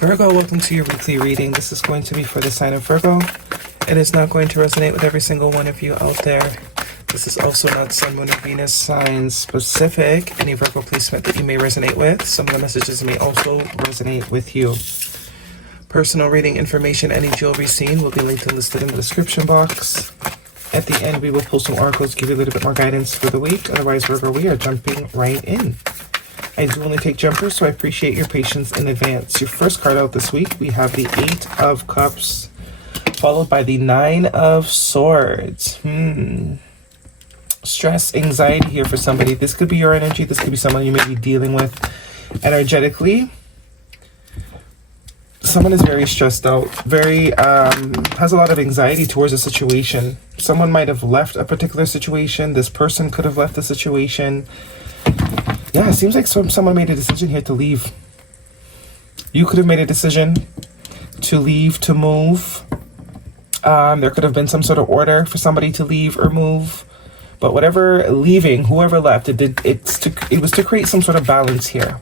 Virgo, welcome to your weekly reading. This is going to be for the sign of Virgo. It is not going to resonate with every single one of you out there. This is also not Sun, Moon, or Venus sign specific. Any Virgo placement that you may resonate with. Some of the messages may also resonate with you. Personal reading information, any jewelry seen will be linked and listed in the description box. At the end, we will pull some oracles, give you a little bit more guidance for the week. Otherwise, Virgo, we are jumping right in. I do only take jumpers, so I appreciate your patience in advance. Your first card out this week, we have the 8 of Cups, followed by the 9 of Swords. Stress, anxiety here for somebody. This could be your energy. This could be someone you may be dealing with energetically. Someone is very stressed out, very, has a lot of anxiety towards a situation. Someone might have left a particular situation. This person could have left the situation. Yeah, it seems like someone made a decision here to leave. You could have made a decision to leave, to move. There could have been some sort of order for somebody to leave or move. But whatever leaving, whoever left, it was to create some sort of balance here.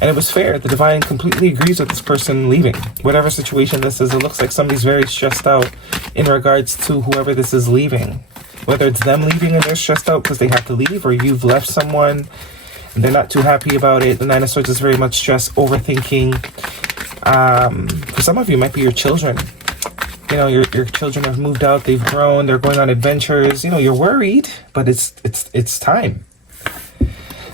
And it was fair. The divine completely agrees with this person leaving. Whatever situation this is, it looks like somebody's very stressed out in regards to whoever this is leaving. Whether it's them leaving and they're stressed out because they have to leave, or you've left someone and they're not too happy about it. The 9 of Swords is very much stress, overthinking. For some of you, it might be your children. You know, your children have moved out, they've grown, they're going on adventures. You know, you're worried, but it's time.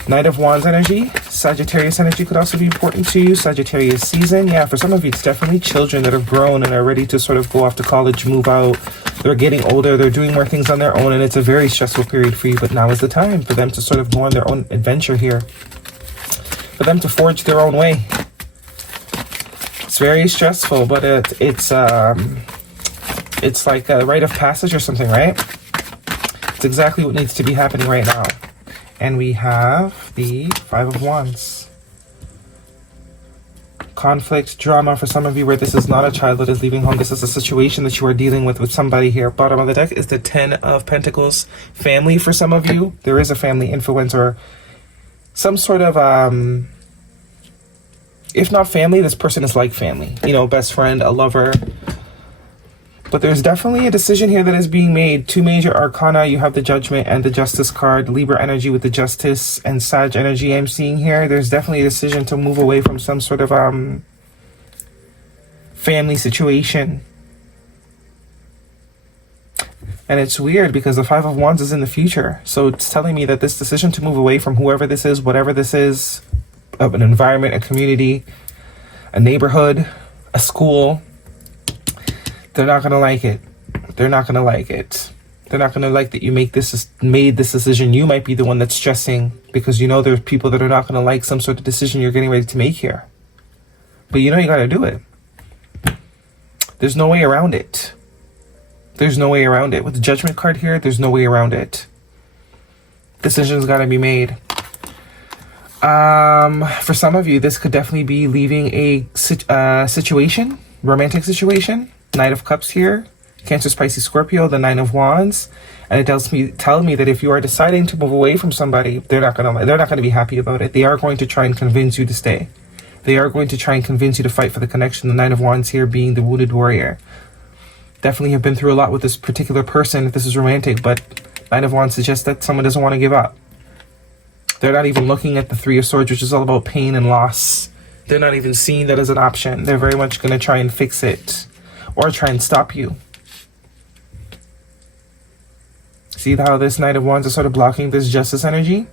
Knight of Wands energy, Sagittarius energy could also be important to you. Sagittarius season, yeah, for some of you, it's definitely children that have grown and are ready to sort of go off to college, move out. They're getting older, they're doing more things on their own, and it's a very stressful period for you, but now is the time for them to sort of go on their own adventure here. For them to forge their own way. It's very stressful, but it's like a rite of passage or something, right? It's exactly what needs to be happening right now. And we have the 5 of Wands. Conflict, drama for some of you where this is not a child that is leaving home. This is a situation that you are dealing with somebody here. Bottom of the deck is the 10 of Pentacles. Family for some of you. There is a family influence or some sort of, if not family, this person is like family. You know, best friend, a lover. But there's definitely a decision here that is being made. 2 major arcana. You have the Judgment and the Justice card. Libra energy with the Justice and Sag energy I'm seeing here. There's definitely a decision to move away from some sort of family situation. And it's weird because the 5 of Wands is in the future. So it's telling me that this decision to move away from whoever this is, whatever this is, of an environment, a community, a neighborhood, a school, they're not going to like it. They're not going to like it. They're not going to like that you made this decision. You might be the one that's stressing because you know there's people that are not going to like some sort of decision you're getting ready to make here. But you know you got to do it. There's no way around it. There's no way around it. With the Judgment card here, there's no way around it. Decisions got to be made. For some of you, this could definitely be leaving a situation, romantic situation. Knight of Cups here, Cancer, Pisces, Scorpio, the 9 of Wands, and it tells me that if you are deciding to move away from somebody, they're not gonna be happy about it. They are going to try and convince you to stay. They are going to try and convince you to fight for the connection. The 9 of Wands here being the wounded warrior. Definitely have been through a lot with this particular person if this is romantic, but 9 of Wands suggests that someone doesn't want to give up. They're not even looking at the 3 of Swords, which is all about pain and loss. They're not even seeing that as an option. They're very much going to try and fix it. Or try and stop you. See how this Knight of Wands is sort of blocking this Justice energy?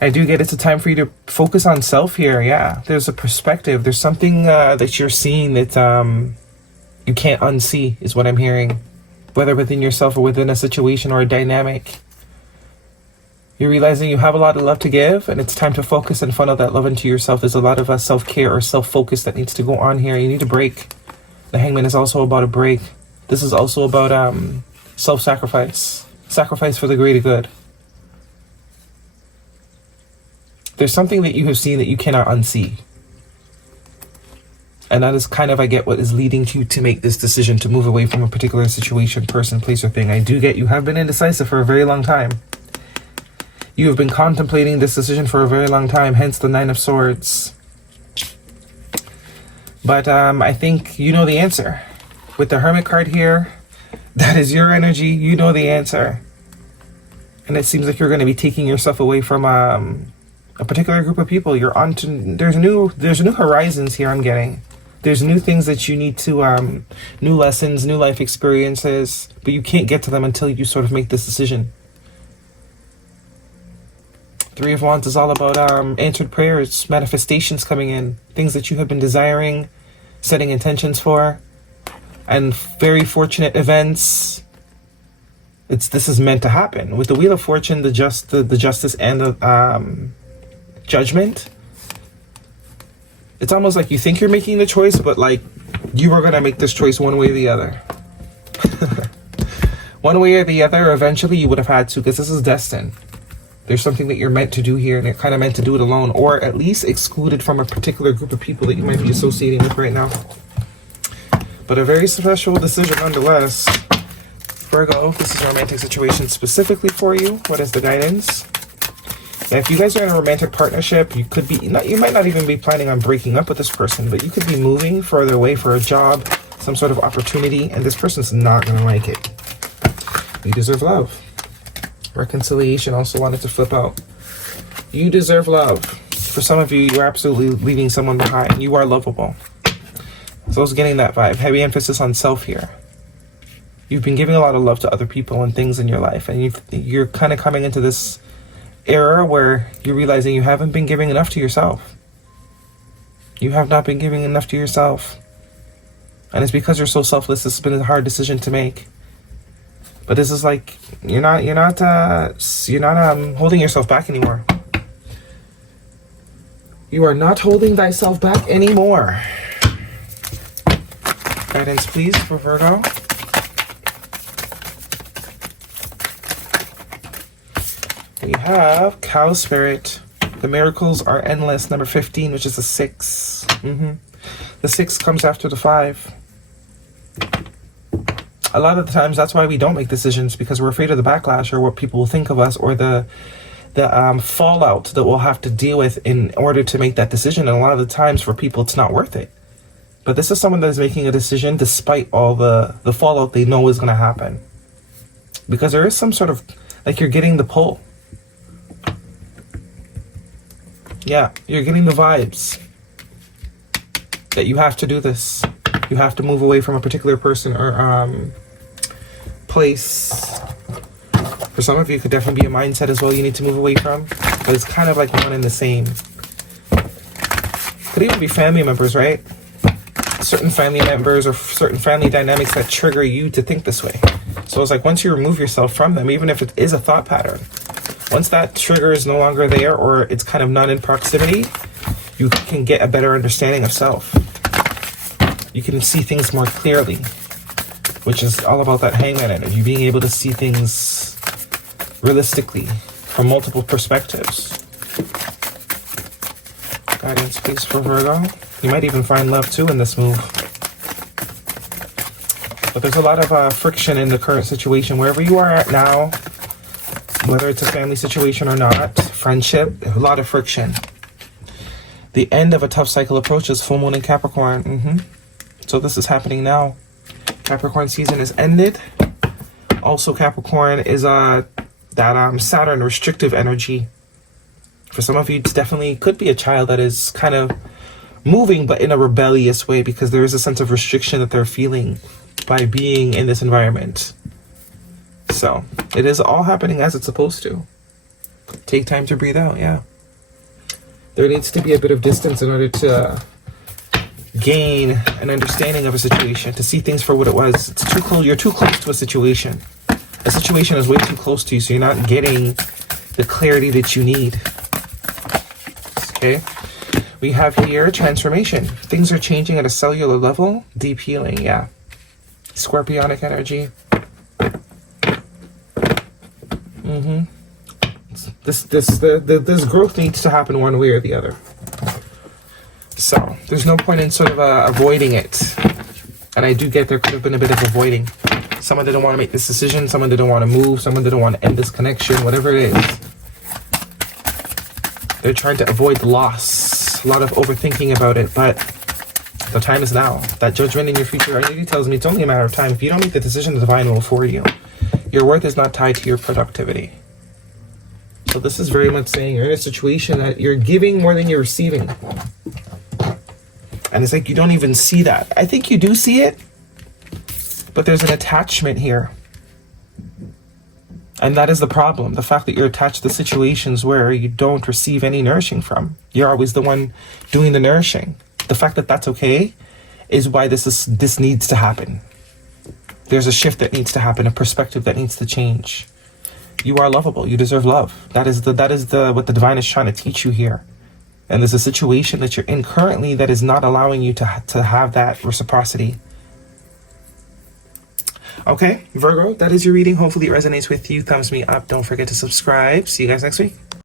I do get it's a time for you to focus on self here. Yeah, there's a perspective. There's something that you're seeing that you can't unsee is what I'm hearing. Whether within yourself or within a situation or a dynamic. You're realizing you have a lot of love to give and it's time to focus and funnel that love into yourself. There's a lot of self-care or self-focus that needs to go on here. You need a break. The Hangman is also about a break. This is also about self-sacrifice. Sacrifice for the greater good. There's something that you have seen that you cannot unsee. And that is kind of, I get, what is leading you to make this decision to move away from a particular situation, person, place, or thing. I do get you have been indecisive for a very long time. You have been contemplating this decision for a very long time, hence the 9 of Swords. But I think you know the answer. With the Hermit card here, that is your energy. You know the answer. And it seems like you're going to be taking yourself away from a particular group of people. You're on to, there's new horizons here I'm getting. There's new things that you need to, new lessons, new life experiences, but you can't get to them until you sort of make this decision. Three of Wands is all about answered prayers, manifestations coming in, things that you have been desiring, setting intentions for, and very fortunate events. This is meant to happen. With the Wheel of Fortune, the justice and the judgment, it's almost like you think you're making the choice, but like you are going to make this choice one way or the other. One way or the other, eventually you would have had to, because this is destined. There's something that you're meant to do here, and you're kind of meant to do it alone, or at least excluded from a particular group of people that you might be associating with right now. But a very special decision nonetheless. Virgo, this is a romantic situation specifically for you. What is the guidance? Now, if you guys are in a romantic partnership, you could be you might not even be planning on breaking up with this person, but you could be moving further away for a job, some sort of opportunity, and this person's not going to like it. You deserve love. Reconciliation also wanted to flip out. You deserve love. For some of you, you're absolutely leaving someone behind. You are lovable. So I was getting that vibe. Heavy emphasis on self here. You've been giving a lot of love to other people and things in your life, and you're kind of coming into this era where you're realizing you haven't been giving enough to yourself. You have not been giving enough to yourself. And it's because you're so selfless, this has been a hard decision to make. But this is like, you're not holding yourself back anymore. You are not holding thyself back anymore. Guidance, please, for Virgo. We have Cow Spirit. The miracles are endless. Number 15, which is the 6. The 6 comes after the 5. A lot of the times, that's why we don't make decisions, because we're afraid of the backlash or what people will think of us, or the fallout that we'll have to deal with in order to make that decision. And a lot of the times for people, it's not worth it. But this is someone that is making a decision despite all the fallout they know is going to happen. Because there is some sort of, like, you're getting the pull. Yeah, you're getting the vibes that you have to do this. You have to move away from a particular person or place. For some of you, it could definitely be a mindset as well you need to move away from. But it's kind of like one and the same. Could even be family members, right? Certain family members or certain family dynamics that trigger you to think this way. So it's like once you remove yourself from them, even if it is a thought pattern, once that trigger is no longer there, or it's kind of not in proximity, you can get a better understanding of self. You can see things more clearly, which is all about that hangman energy, being able to see things realistically from multiple perspectives. Guidance, please, for Virgo. You might even find love too in this move. But there's a lot of friction in the current situation. Wherever you are at now, whether it's a family situation or not, friendship, a lot of friction. The end of a tough cycle approaches. Full moon in Capricorn. So this is happening now. Capricorn season is ended. Also, Capricorn is that Saturn restrictive energy. For some of you, it's definitely could be a child that is kind of moving, but in a rebellious way, because there is a sense of restriction that they're feeling by being in this environment. So it is all happening as it's supposed to. Take time to breathe out. Yeah. There needs to be a bit of distance in order to gain an understanding of a situation, to see things for what it was. It's too close. You're too close to a situation. A situation is way too close to you, so you're not getting the clarity that you need. Okay. We have here transformation. Things are changing at a cellular level. Deep healing. Yeah. Scorpionic energy. This growth needs to happen one way or the other. So there's no point in sort of avoiding it. And I do get there could have been a bit of avoiding. Someone didn't want to make this decision. Someone didn't want to move. Someone didn't want to end this connection. Whatever it is. They're trying to avoid the loss. A lot of overthinking about it. But The time is now. That judgment in your future energy tells me it's only a matter of time. If you don't make the decision, the divine will for you. Your worth is not tied to your productivity. So this is very much saying you're in a situation that you're giving more than you're receiving. And it's like you don't even see that. I think you do see it, but there's an attachment here. And that is the problem. The fact that you're attached to situations where you don't receive any nourishing from. You're always the one doing the nourishing. The fact that that's okay is why this needs to happen. There's a shift that needs to happen, a perspective that needs to change. You are lovable. You deserve love. That is what the divine is trying to teach you here. And there's a situation that you're in currently that is not allowing you to have that reciprocity. Okay, Virgo, that is your reading. Hopefully it resonates with you. Thumbs me up. Don't forget to subscribe. See you guys next week.